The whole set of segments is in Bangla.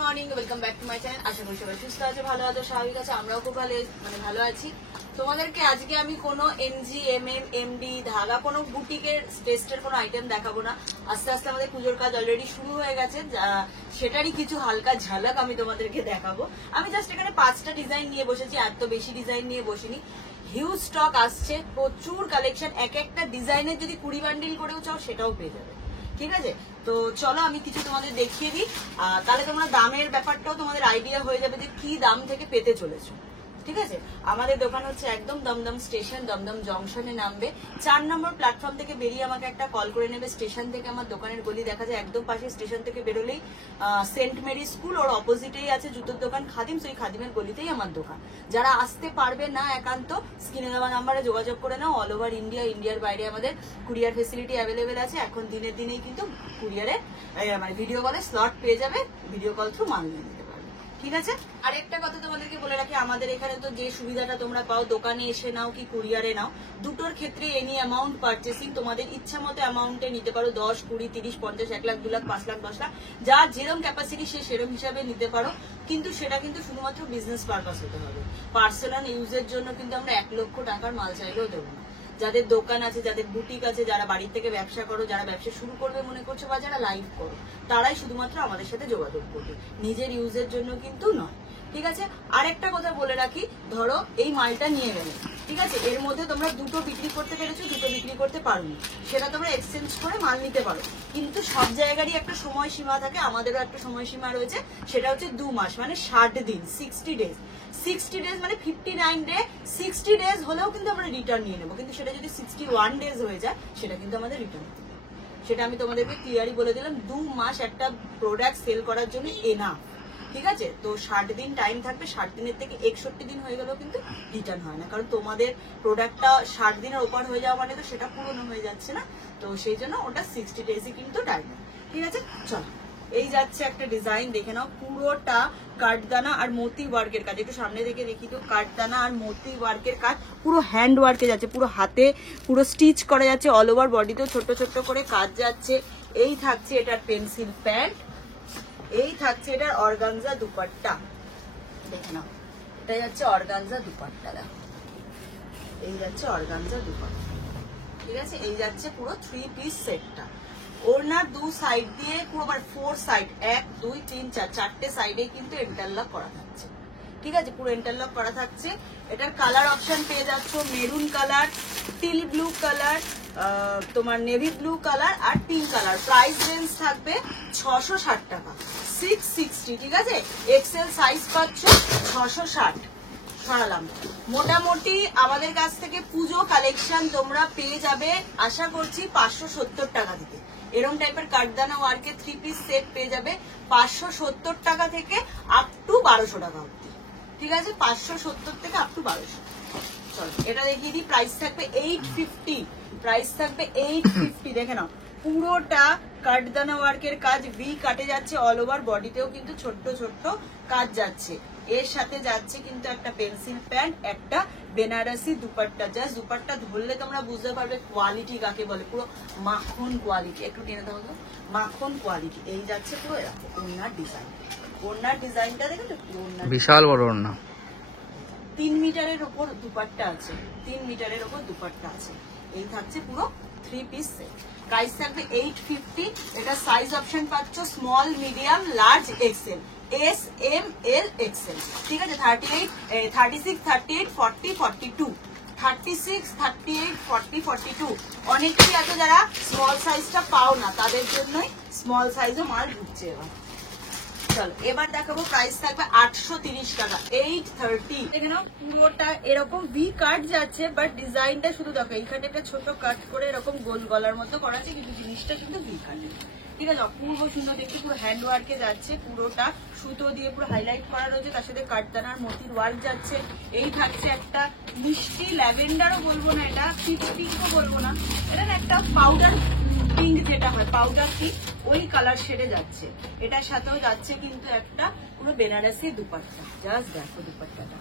Morning, welcome back to my channel. আশা করি সবাই সুস্থ আছে, ভালো আছে, স্বাভাবিক আছে। আমরাও খুব ভালো আছি। তোমাদেরকে আজকে আমি কোনো এমজি, এমএম, এমডি, ধাগা, কোনো বুটিকের টেস্টের কোনো আইটেম দেখাবো না। আস্তে আস্তে আমাদের পুজোর কাজ অলরেডি শুরু হয়ে গেছে, সেটারই কিছু হালকা ঝালক আমি তোমাদেরকে দেখাবো। আমি জাস্ট এখানে 5টা ডিজাইন নিয়ে বসেছি, এত বেশি ডিজাইন নিয়ে বসিনি। হিউজ স্টক আসছে, প্রচুর কালেকশন। এক একটা ডিজাইনের যদি 20 বান্ডিল করেও চাও সেটাও পেয়ে যাবে, ঠিক আছে? তো চলো আমি কিছু তোমাদের দেখিয়ে দিই, তাহলে তোমরা দামের ব্যাপারটাও তোমাদের আইডিয়া হয়ে যাবে যে কি দাম থেকে পেতে চলেছো, ঠিক আছে? আমাদের দোকান হচ্ছে একদম দমদম স্টেশন, দমদম জংশনে নামবে। 4 নম্বর প্ল্যাটফর্ম থেকে বেরিয়ে আমাকে একটা কল করে নেবে। স্টেশন থেকে আমার দোকানের গলি দেখা যায়, একদম পাশে। স্টেশন থেকে বেরোলেই সেন্ট মেরি স্কুল, ওর অপোজিটেই আছে জুতোর দোকান খাদিম। সেই খাদিমের গলিতেই আমার দোকান। যারা আসতে পারবে না একান্ত, স্ক্রিনে দেওয়া নাম্বারে যোগাযোগ করে নাও। অল ওভার ইন্ডিয়া, ইন্ডিয়ার বাইরে আমাদের কুরিয়ার ফেসিলিটি অ্যাভেলেবেল আছে। এখন দিনের দিনেই কিন্তু কুরিয়ারে মানে ভিডিও কলে স্লট পেয়ে যাবে, ভিডিও কল থ্রু মাল নিয়ে নিতে পারবে, ঠিক আছে? আর একটা কথা তোমাদেরকে বলে রাখি, আমাদের এখানে তো যে সুবিধাটা তোমরা পাও, দোকানে এসে নাও কি কুরিয়ারে নাও, দুটোর ক্ষেত্রে এনি অ্যামাউন্ট পারচেসিং তোমাদের ইচ্ছা মতো অ্যামাউন্টে নিতে পারো। 10, 20, 30, 50, 1 লাখ, 2 লাখ, 5 লাখ, 10 লাখ, যা যেরকম ক্যাপাসিটি সে সেরকম হিসাবে নিতে পারো। কিন্তু সেটা কিন্তু শুধুমাত্র বিজনেস পারপাস হতে হবে। পার্সোনাল ইউজের জন্য কিন্তু আমরা 1 লক্ষ টাকার মাল চাইলেও দেবো না। যাদের দোকান আছে, যাদের বুটিক আছে, যারা বাড়ির থেকে ব্যবসা করো, যারা ব্যবসা শুরু করবে মনে করছো, বা যারা লাইভ করো, তারাই শুধুমাত্র আমাদের সাথে যোগাযোগ করবে, নিজের ইউজের জন্য কিন্তু নয়, ঠিক আছে? আরেকটা কথা বলে রাখি, ধরো এই মালটা নিয়ে গেলে, ঠিক আছে, এর মধ্যে তোমরা দুটো বিক্রি করতে পেরেছো, দুটো বিক্রি করতে পারোনি, সেটা তোমরা এক্সচেঞ্জ করে মাল নিতে পারো। কিন্তু সব জায়গারই একটা সময়সীমা থাকে, আমাদেরও একটা সময়সীমা রয়েছে, সেটা হচ্ছে 2 মাস, মানে 60 দিন, 60 ডেজ। 60 ডেজ মানে 59 ডে, 60 ডেজ হলেও কিন্তু আমরা রিটার্ন নিয়ে নেবো। কিন্তু সেটা যদি 61 ডেজ হয়ে যায়, সেটা কিন্তু আমাদের রিটার্ন নিতে হবে। সেটা আমি তোমাদেরকে ক্লিয়ারই বলে দিলাম। 2 মাস একটা প্রোডাক্ট সেল করার জন্য এনাফ, ঠিক আছে? তো 60 দিন টাইম থাকবে। 60 দিনের থেকে 61 দিন হয়ে গেলেও কিন্তু রিটার্ন হয় না, কারণ তোমাদের প্রোডাক্টটা 60 দিনের ওপর হয়ে যাওয়া মানে তো সেটা পুরনো হয়ে যাচ্ছে না। তো সেই জন্য ওটা 60 ডেজই কিন্তু টাইম, ঠিক আছে? চলো, এই যাচ্ছে একটা ডিজাইন, দেখে নাও। পুরোটা কাঠদানা আর মতি ওয়ার্কের কাজ। একটু সামনে থেকে দেখি তো, কাঠদানা আর মতি ওয়ার্কের কাজ, পুরো হ্যান্ড ওয়ার্কে যাচ্ছে, পুরো হাতে পুরো স্টিচ করা যাচ্ছে। অল ওভার বডিতেও ছোট্ট ছোট্ট করে কাজ যাচ্ছে। এই থাকছে এটার পেন্সিল প্যান্ট, এই থাকছে এটার অর্গানজা দুপাট্টা, দেখে নাও। এটা যাচ্ছে অর্গানজা দুপাট্টা, দেখো, এই যাচ্ছে অর্গানজা দুপাট্টা, ঠিক আছে? এই যাচ্ছে পুরো 3 পিস সেটটা। ওড়নার 2 সাইড দিয়ে পুরো, মানে 4 সাইড, 1, 2, 3, 4, 4টে সাইডে কিন্তু ইন্টারলক করা থাকছে, ঠিক আছে? পুরো ইন্টারলক করা থাকছে। এটার কালার অপশন পেয়ে যাচ্ছ maroon colour, teal blue colour, তোমার নেভি ব্লু কালার আর পিঙ্ক কালার। প্রাইস রেঞ্জ থাকবে 660 টাকা, 660, ঠিক আছে? এক্সেল সাইজ পাচ্ছ 660। সরালাম। মোটামুটি আমাদের কাছ থেকে পুজো কালেকশন তোমরা পেয়ে যাবে আশা করছি 570 টাকা থেকে। এরকম টাইপের কাঠদানা ওয়ার্কের 3 পিস সেট পেয়ে যাবে 570 টাকা থেকে আপ টু 1200 টাকা অব্দি, ঠিক আছে? 570 থেকে আপ টু 1200। চলো এটা দেখিয়ে দিই। প্রাইস থাকবে 850, প্রাইস থাকবে 850। দেখে নাও, পুরোটা কাঠদানা ওয়ার্কের কাজ, ভি কাটে যাচ্ছে। অল ওভার বডিতেও কিন্তু ছোট্ট ছোট্ট কাজ যাচ্ছে। এর সাথে যাচ্ছে কিন্তু একটা পেন্সিল প্যান্ট, একটা বেনারসি দুপাট্টা। জাস্ট দুপাট্টা ধরলে তোমরা বুঝতে পারবে কোয়ালিটি কাকে বলে, পুরো মাখন কোয়ালিটি। একটু টেনে দাও তো, মাখন কোয়ালিটি। এই যাচ্ছে পুরো এরকম ওড়নার ডিজাইন, ওড়নার ডিজাইনটা দেখো তো, বিশাল বড় ওড়না। 3 মিটারের ওপর দুপাট্টা আছে, 3 মিটারের ওপর দুপাট্টা আছে। এই থাকছে পুরো 3 পিস সেট। প্রাইস থাকবে 850। এটা সাইজ অপশন পাচ্ছ small, medium, large, XL, S, M, L, XL, ঠিক আছে? 38, 36, 38, 40, 42, 36, 38, 40, 42। অনেকেই আছে যারা স্মল সাইজটা পাও না, তাদের জন্যই স্মল সাইজও মাল ঢুকছে এবার। চলো এবার দেখাবো। প্রাইস থাকবে 830 টাকা, 830। দেখে নাও, পুরোটা এরকম ভি কাট যাচ্ছে, বাট ডিজাইনটা শুধু দেখো, এইখানে একটা ছোট কাট করে এরকম গোল গলার মতো করা আছে, কিন্তু জিনিসটা কিন্তু ভি কাটে, ঠিক আছে? অপূর্ব সুন্দর দেখতে, পুরো হ্যান্ড ওয়ার্কে যাচ্ছে। পুরোটা সুতো দিয়ে পুরো হাইলাইট করা রয়েছে, তার সাথে কাঠদানার মতির ওয়ার্ক যাচ্ছে। এই থাকছে একটা মিষ্টি ল্যাভেন্ডারও বলবো না, এটা পিঙ্কও বলবো না, এটা একটা পাউডার পিঙ্ক, যেটা হয় পাউডার পিঙ্ক, ওই কালার শেডে যাচ্ছে। এটার সাথেও যাচ্ছে কিন্তু একটা পুরো বেনারসি দুপাট্টা। জাস্ট দেখো দুপাট্টাটা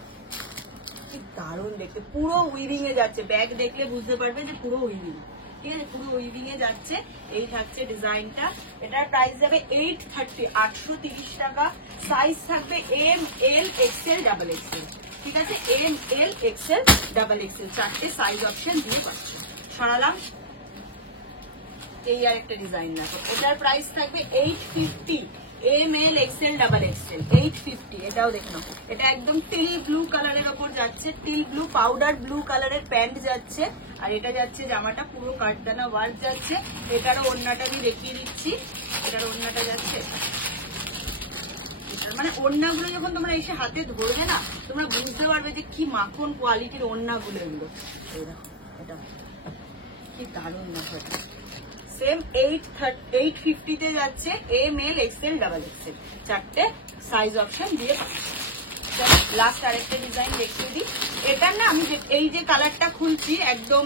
কি দারুণ দেখতে, পুরো উইভিং এ যাচ্ছে। ব্যাগ দেখলে বুঝতে পারবে যে পুরো উইভিং, ঠিক আছে, পুরো উইভিং এ যাচ্ছে। এই থাকছে ডিজাইনটা, এটার প্রাইস যাবে 830, 830 টাকা। সাইজ থাকবে M, L, XL, double XL. ঠিক আছে, M, L, XL, double XL, 4টে সাইজ অপশন দিয়ে পাচ্ছ। সরালাম। এই আর একটা ডিজাইন দেখো, এটার প্রাইস থাকবে 850, M, L, XL, double Excel, 850। এটাও দেখে নাও, এটা একদম টিল ব্লু কালারের ওপর যাচ্ছে, টিল ব্লু পাউডার ব্লু কালারের প্যান্ট যাচ্ছে, আর এটা যাচ্ছে জামাটা পুরো কাটদানা ওয়ার্ক যাচ্ছে। এটারও ওড়নাটা আমি দেখিয়ে দিচ্ছি, এটার ওড়নাটা যাচ্ছে, মানে ওড়নাগুলো যখন তোমরা এসে হাতে ধরবে না, তোমরা বুঝতে পারবে যে কি মাখন কোয়ালিটির ওড়নাগুলো এগুলো। এই দেখো, এটা কি দারুণ দেখো, সেম 850 তে যাচ্ছে, M, L, XL, double XL, 4টে সাইজ অপশন দিয়ে পাচ্ছি। লাস্ট আরেকটা ডিজাইন দেখিয়ে দিই। এটার না আমি এই যে কালারটা খুলছি, একদম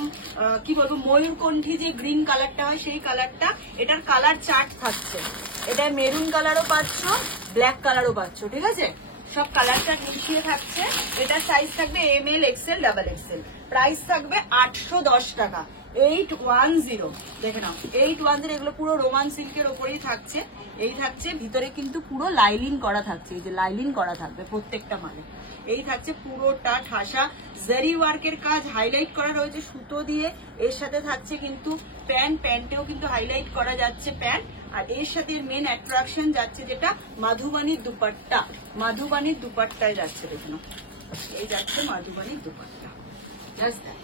কি বলবো, ময়ূরকণ্ঠী যে গ্রিন কালারটা হয় সেই কালারটা, এটার কালার চার্ট থাকছে। এটা মেরুন কালারও পাচ্ছ, ব্ল্যাক কালারও পাচ্ছ। ঠিক আছে, সব কালারটা মিশিয়ে থাকছে। এটার সাইজ থাকবে M, L, XL, double Excel. Price থাকবে 810 টাকা। 810 দেখে নাও, 810। এগুলো পুরো রোমান সিল্কের ওপরেই থাকছে। এই থাকছে ভিতরে কিন্তু পুরো লাইলিং করা থাকছে, এই যে লাইলিং করা থাকবে প্রত্যেকটা মালে। এই থাকছে পুরোটা ঠাসা জারি ওয়ার্কের কাজ, হাইলাইট করা রয়েছে সুতো দিয়ে। এর সাথে থাকছে কিন্তু প্যান্ট, প্যান্টেও কিন্তু হাইলাইট করা যাচ্ছে প্যান্ট। আর এর সাথে মেন অ্যাট্রাকশন যাচ্ছে যেটা মাধুবানির দুপাট্টা, মাধুবানির দুপাট্টায় যাচ্ছে। দেখে নাও, এই যাচ্ছে মাধুবানির দুপাট্টা, জাস্ট দ্যাট।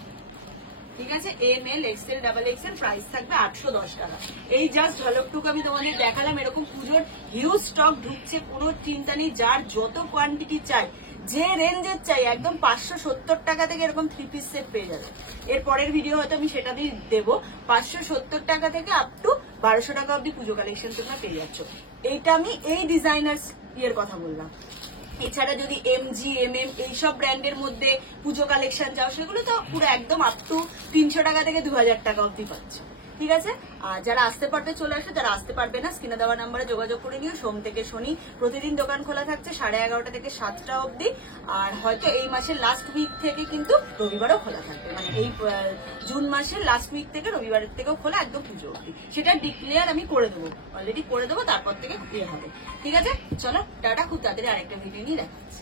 ঠিক আছে, M, L, XL, double Excel. Price থাকবে 810 টাকা। এই জাস্ট ঝলকটুকু আমি তোমাদের দেখালাম। এরকম পুজোর হিউজ স্টক ঢুকছে, কোনো চিন্তা নেই। যার যত কোয়ান্টিটি চাই, যে রেঞ্জের চাই, একদম 570 টাকা থেকে এরকম 3 পিস সেট পেয়ে যাবে। এর পরের ভিডিও হয়তো আমি সেটা দিয়ে দেবো। 570 টাকা থেকে আপ টু 1200 টাকা অব্দি পুজো কালেকশন তোমরা পেয়ে যাচ্ছ। এইটা আমি এই ডিজাইনার ইয়ের কথা বললাম। এছাড়া যদি এমজি, এমএম এইসব ব্র্যান্ডের মধ্যে পুজো কালেকশন চাও, সেগুলো তো পুরো একদম আপ টু 300 টাকা থেকে 2000 টাকা অব্দি পাচ্ছ। ঠিক আছে, আর যারা আসতে পারবে চলে আসো, যারা আসতে পারবে না স্ক্রিনে দেওয়া নাম্বারে যোগাযোগ করে নিও। সোম থেকে শনি প্রতিদিন দোকান খোলা থাকছে 11:30 থেকে 7টা অব্দি। আর হয়তো এই মাসের লাস্ট উইক থেকে কিন্তু রবিবারও খোলা থাকবে, মানে এই জুন মাসের লাস্ট উইক থেকে রবিবারের থেকেও খোলা একদম পুজো অব্দি। সেটা ডিক্লেয়ার আমি করে দেবো, অলরেডি করে দেবো, তারপর থেকে ইয়ে হবে। ঠিক আছে, চলো টাটা, খুব তাড়াতাড়ি আরেকটা ভিডিও নিয়ে দেখাচ্ছি।